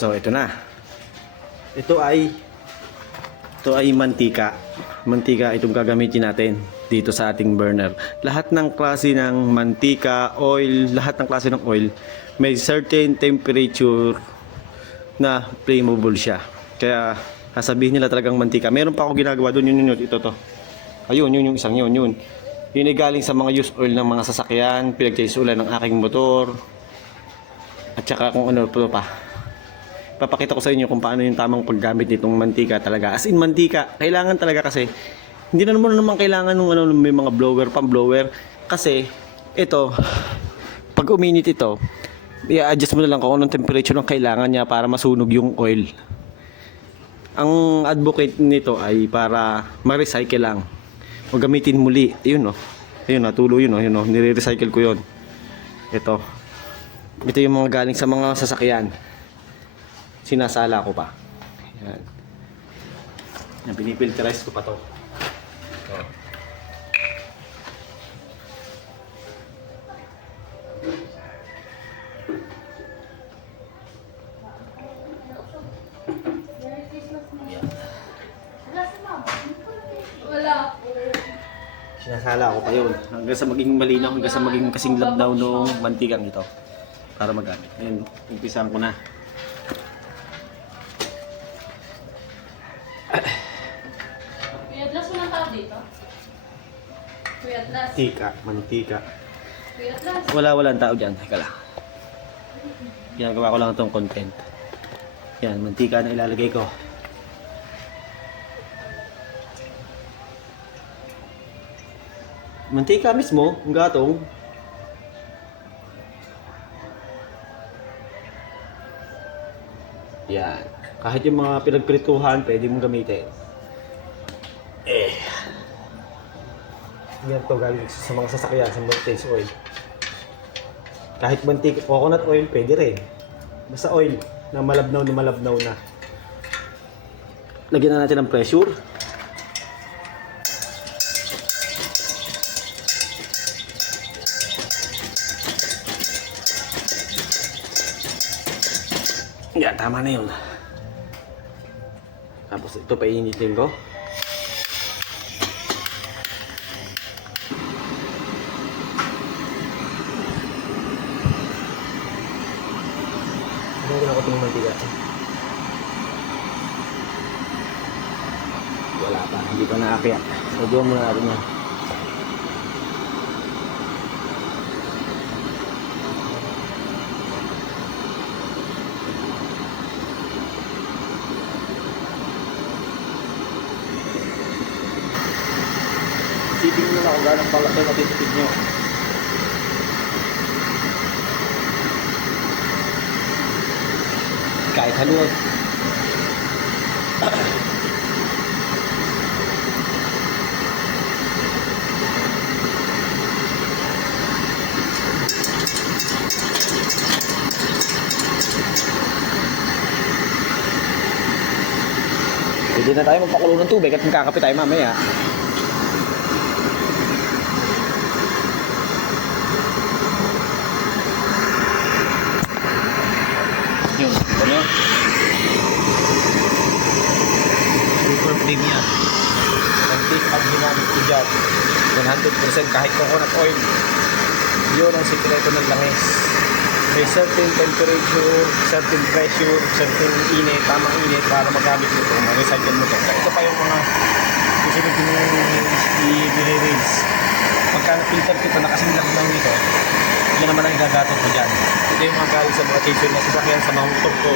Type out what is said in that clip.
So, ito na. Ito ay ito ay mantika. Mantika itong gagamitin natin dito sa ating burner. Lahat ng klase ng mantika, oil, lahat ng klase ng oil may certain temperature na flammable siya. Kaya sasabihin nila talagang mantika. Meron pa ako ginagawa doon, yun, yun, yun, ito to. Ayun, yun yung isang yun, yun. Yun ay galing sa mga used oil ng mga sasakyan, pinagtisulan ng aking motor, at saka kung ano pa pa. Papakita ko sa inyo kung paano yung tamang paggamit nitong mantika talaga. As in mantika, kailangan talaga kasi hindi na naman naman kailangan ng ano may mga blower, pang blower kasi ito pag uminit ito, i-adjust mo na lang kung anong temperature ng kailangan niya para masunog yung oil. Ang advocate nito ay para ma-recycle lang. Huwag gamitin muli. Ayun oh. Ayun natulo yun oh. Yun oh. Nire-recycle ko yun. Ito. Ito yung mga galing sa mga sasakyan. Sinasala ko pa. Yan. Yan, pinipilterize ko pa to. Ito. Wala po. Sinasala ko pa yun. Hanggang sa maging malinaw, hanggang sa maging kasing labdaw nung mantikang ito. Para magamit. Ayun, umpisahan ko na. Kuya Atlas. Mantika, mantika. Kuya Atlas. Wala, wala ang tao dyan. Teka lang. Ginagawa ko lang itong content. Yan, mantika na ilalagay ko. Mantika mismo, ang gatong. Yan. Kahit yung mga pinagprituhan, pwede mong gamitin. Eh. Yan to galing sa mga sasakyan, sa Montes oil. Kahit mantik, coconut oil, pwede rin. Basta oil na malabnaw na malabnaw na. Lagyan na natin ng pressure. Yan, tama na yun. Tapos ito painitin ko. Meron ako itong mantika. Wala pa, hindi pa naakyat. Sabihan muna natin yan. Isipin nyo na kung gano'ng palaki matitipid nyo. Kahit haluan. Pwede na tayo magpakulo ng tubig at magkakape tayo mamaya. Ano? Super premium. Tip ang ginamit ko dyan. 100% kahit coconut oil. Yun ang sikreto ng langis. May certain temperature, certain pressure, certain init, tamang init para magamit mo ito, ma-recycle mo ito. Ito pa yung mga susunod yung i-release. Pagka filter ko ito, nakasinlag lang nito, yun naman ang gagatot ko dyan. Ito yung mga galing sa mga chaser na sasakyan, sa mga motor ko,